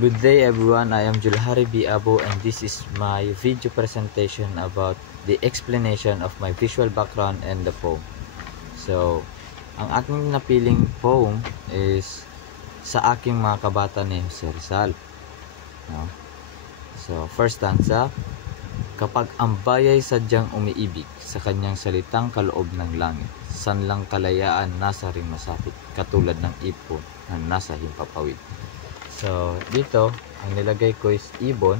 Good day everyone, I am Julhari B. Abu and this is my video presentation about the explanation of my visual background and the poem. So, ang aking napiling poem is Sa Aking Mga Kabata ni Jose Rizal. No? So, first stanza, kapag ang bayay sadyang umiibig sa kanyang salitang kaloob ng langit, sanlang kalayaan nasa ring masakit, katulad ng ipon na nasa himpapawid. So, dito, ang nilagay ko is ibon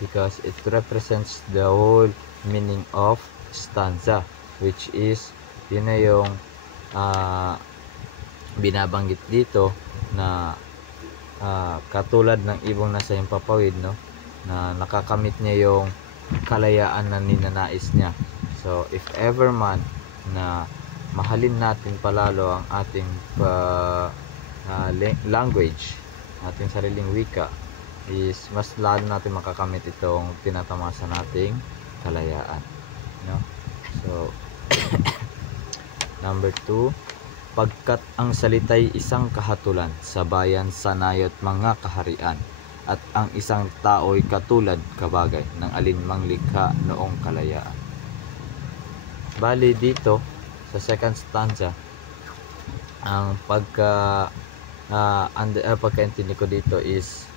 because it represents the whole meaning of stanza, which is, yun na yung binabanggit dito na katulad ng ibong nasa himpapawid, no? Na nakakamit niya yung kalayaan na ninanais niya. So, if ever man na mahalin natin palalo ang ating language, ating sariling wika, is mas lalo natin makakamit itong tinatamasa nating kalayaan, no? So number 2, pagkat ang salita'y isang kahatulan sa bayan, sanayot mga kaharian, at ang isang tao'y katulad kabagay ng alinmang likha noong kalayaan. Bali dito sa second stanza, ang pagkaintindi ko dito is,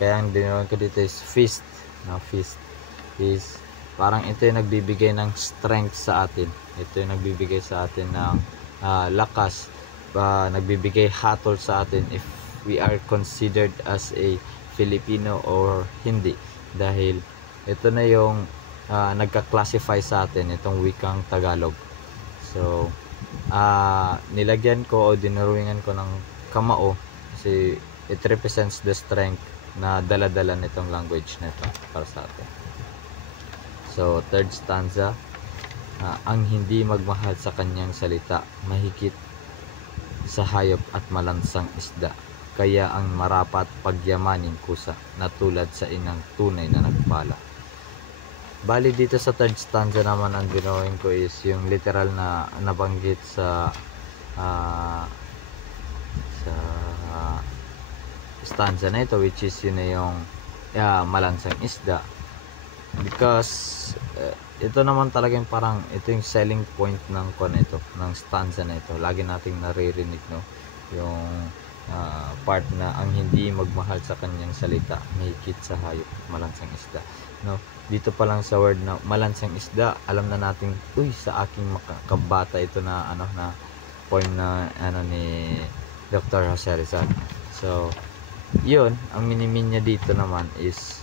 kaya ang dinawan ko dito is feast. No, feast is parang ito yung nagbibigay ng strength sa atin. Ito yung nagbibigay sa atin ng lakas, nagbibigay hatol sa atin if we are considered as a Filipino or hindi, dahil ito na yung nagka-classify sa atin, itong wikang Tagalog. So nilagyan ko o dinaruingan ko ng kamao kasi it represents the strength na dala-dala nitong language nito para sa atin. So third stanza, ang hindi magmahal sa kanyang salita, mahigit sa hayop at malansang isda, kaya ang marapat pagyamaning kusa, na tulad sa inang tunay na nagpala. Bali dito sa third stanza naman, ang ginawin ko is yung literal na nabanggit sa stanza na ito, which is yun na yung malansang isda, because ito naman talaga yung parang ito yung selling point ng ng stanza na ito. Lagi nating naririnig, no, yung part na ang hindi magmahal sa kanyang salita, mahigit sa hayop, malansang isda, no? Dito pa lang sa word na malansang isda, alam na natin, uy, sa aking kabata ito na na poem na ni Dr. Jose Rizal. So yun, ang minimin niya dito naman is,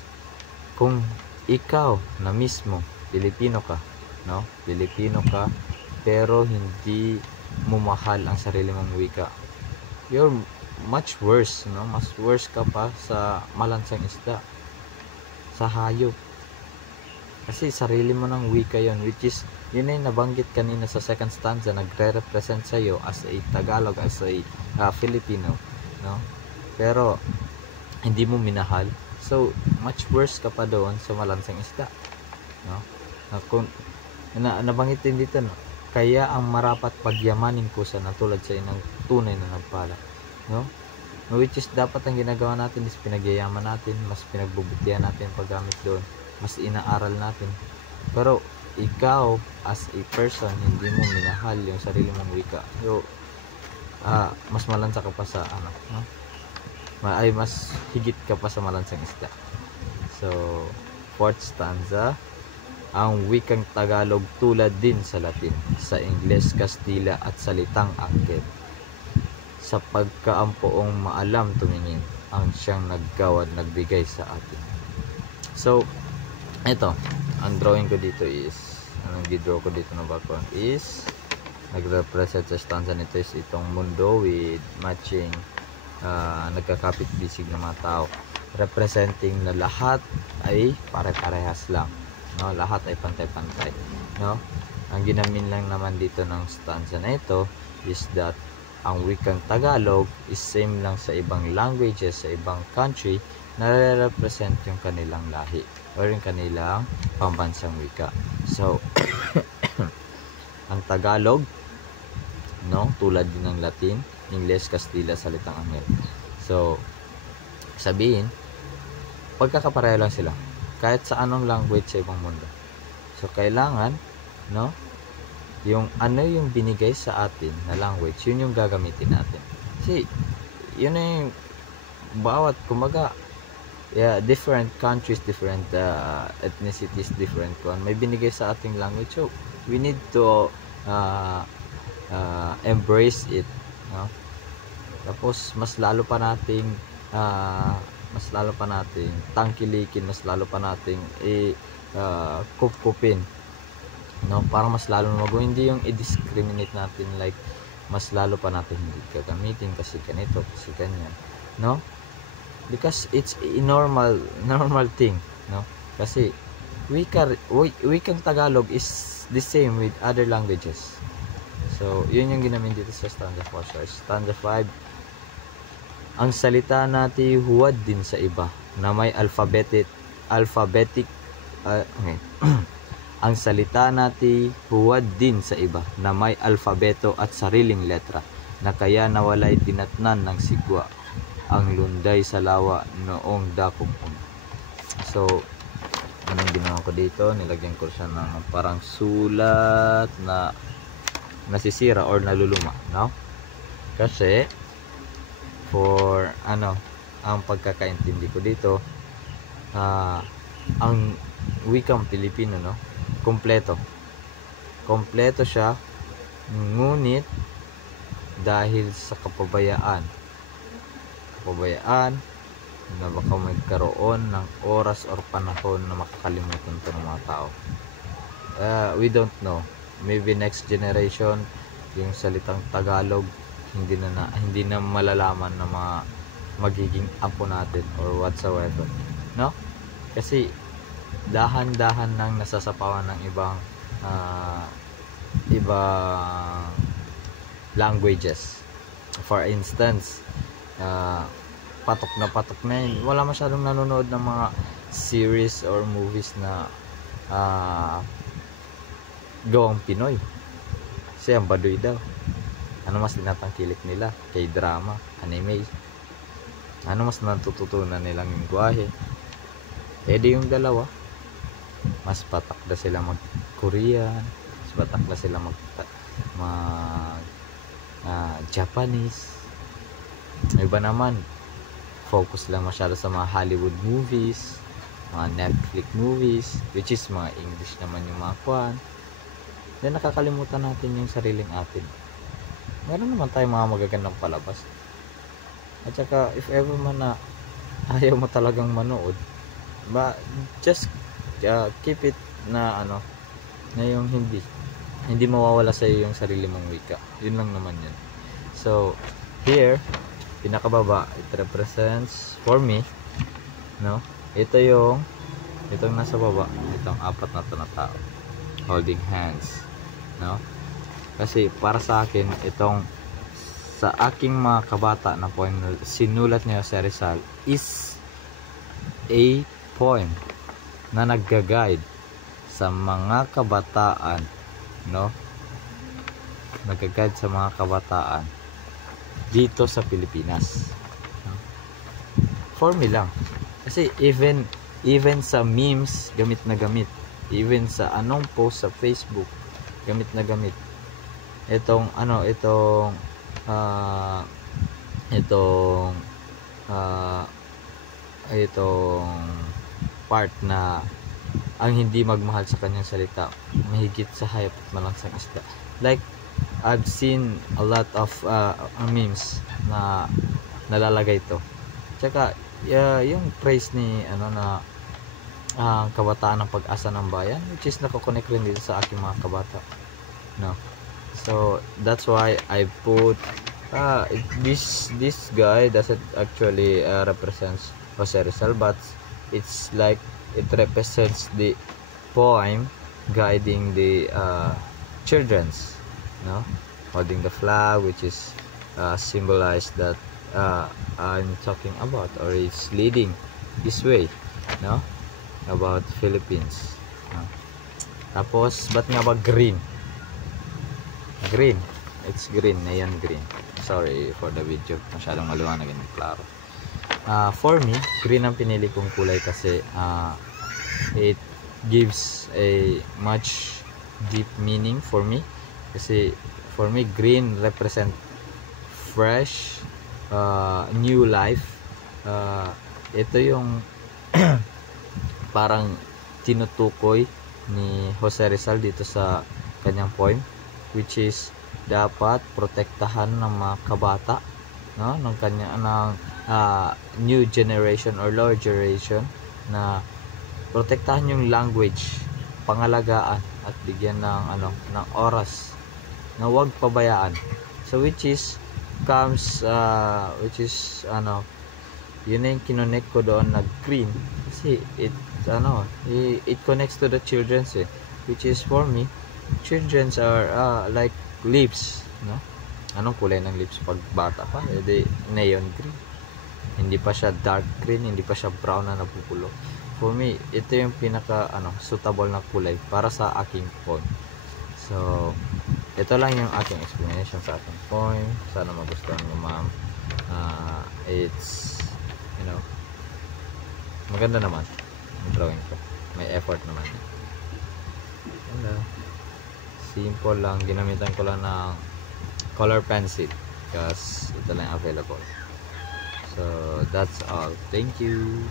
kung ikaw na mismo Pilipino ka, no? Pilipino ka pero hindi mo mahal ang sarili mong wika, you're much worse, no? Mas worse ka pa sa malansang isda, sa hayop, kasi sarili mo ng wika yon, which is yun ay nabanggit kanina sa second stanza, nagre-represent sa iyo as a Tagalog, as a Filipino, no? Pero hindi mo minahal, so much worse ka pa doon sa malansang isda, no? Kung nabanggit din dito, no, kaya ang marapat pagyamanin kusa, na tulad sa inang tunay na nagpala, no? Which is dapat ang ginagawa natin is pinagyayaman natin, mas pinagbubutihan natin paggamit doon, mas inaaral natin. Pero ikaw as a person, hindi mo minahal yung sarili mong wika, so mas malansa ka pa sa no? Ay mas higit ka pa sa malansang isda. So fourth stanza, ang wikang Tagalog tulad din sa Latin, sa Ingles, Kastila at salitang Angked, sa pagkaampoong maalam tumingin, ang siyang naggawad nagbigay sa atin. So ito, ang drawing ko dito is, anong gidraw ko dito na background is, nagrepresent sa stanza nito is itong mundo with matching nagkakapit bisig ng mga tao, representing na lahat ay pare-parehas lang, no? Lahat ay pantay-pantay, no? Ang ginamin lang naman dito ng stanza na ito is that ang wikang Tagalog is same lang sa ibang languages, sa ibang country, na represent yung kanilang lahi or yung kanilang pambansang wika. So ang Tagalog, no, tulad din ng Latin, Ingles, Kastila, salitang Angel. So sabihin, pagkakapareho lang sila kahit sa anong language sa ibang mundo. So kailangan, no, yung ano yung binigay sa atin na language, yun yung gagamitin natin. Kasi yun na yung bawat, kumbaga, yeah, different countries, different ethnicities, different one, may binigay sa ating language. So we need to embrace it, no? Tapos mas lalo pa nating tangkilikin, mas lalo pa nating kupkupin, no, para mas lalo na hindi yung i-discriminate natin, like mas lalo pa natin hindi gagamitin kasi ganito, kasi ganyan, no, because it's a normal thing, no, kasi wikang Tagalog is the same with other languages. So yun yung ginamit dito sa stanza 4. So stanza 5, ang salita natin huwad din sa iba na may alphabetic okay. Ang salita natin huwad din sa iba na may alfabeto at sariling letra, na kaya nawalay dinatnan ng sigwa ang lunday sa lawa noong dakong una. So anong ginawa ko dito, nilagyan ko siya ng parang sulat na nasisira or naluluma, no? Kasi for ang pagkakaintindi ko dito, ang wikang Pilipino, no, kompleto siya, ngunit dahil sa kapabayaan na baka magkaroon ng oras or panahon na makakalimutan to ng mga tao. We don't know, maybe next generation yung salitang Tagalog hindi na malalaman na mga magiging apo natin or whatsoever, no? Kasi dahan-dahan nang nasasapawan ng ibang languages. For instance, patok na yun, wala masyadong nanonood ng mga series or movies na gawang Pinoy. Kasi ang baduy daw. Ano mas tinatangkilik nila? K-drama, anime. Ano mas natututunan nilang lingwahe? Di yung dalawa. Mas patak na sila mag-Korean, mas patak na sila mag Japanese. Iba naman, focus lang masyado sa mga Hollywood movies, mga Netflix movies, which is mga English naman yung mga kwan. Then nakakalimutan natin yung sariling atin. Meron naman tayong mga magagandang palabas. At saka if ever man na ayaw mo talagang manood, just keep it na na yung hindi mawawala sa iyo yung sarili mong wika. Yun lang naman yun. So here, pinakababa, it represents for me, no, itong nasa baba, itong apat na to na tao holding hands, no. Kasi para sa akin, itong sa aking mga kabata na poem na sinulat niya si Rizal is a poem na nagga-guide sa mga kabataan, no, nagga-guide sa mga kabataan dito sa Pilipinas, no? For me lang, kasi even sa memes gamit na gamit, even sa anong post sa Facebook gamit na gamit itong part na ang hindi magmahal sa kanyang salita mahigit sa hayop at malangsang isda. Like I've seen a lot of memes na nalalagay ito. Tsaka yung praise ni kabataan ng pag-asa ng bayan, which is nako-connect rin dito sa aking mga kabata, no. So that's why I put this guy doesn't actually represents Jose Rizal, but it's like it represents the poem guiding the children's, no, holding the flag, which is symbolized that I'm talking about, or it's leading this way, no, about Philippines, no? Tapos ba't nga ba green? It's green, neon green. Sorry for the video, masyadong maliwanag and klaro. For me, green ang pinili kong kulay kasi it gives a much deep meaning for me. Kasi for me, green represent fresh, new life. Ito yung parang tinutukoy ni Jose Rizal dito sa kanyang poem, which is dapat protektahan ng mga kabata, no, ng new generation or lower generation, na protektahan yung language, pangalagaan at bigyan ng ng oras, na huwag pabayaan. So which is yun na yung kinonect ko doon na green, kasi it connects to the children's, which is for me, children's are like leaves, no? Anong kulay ng leaves pag bata pa? Edi neon green. Hindi pa siya dark green, hindi pa siya brown na napupulo. For me, ito yung pinaka suitable na kulay para sa aking poem. So ito lang yung aking explanation sa aking poem. Sana magustuhan mo, ma'am. It's maganda naman yung drawing ko. May effort naman. Simple lang. Ginamitan ko lang ng color pencil because ito lang available. So that's all. Thank you.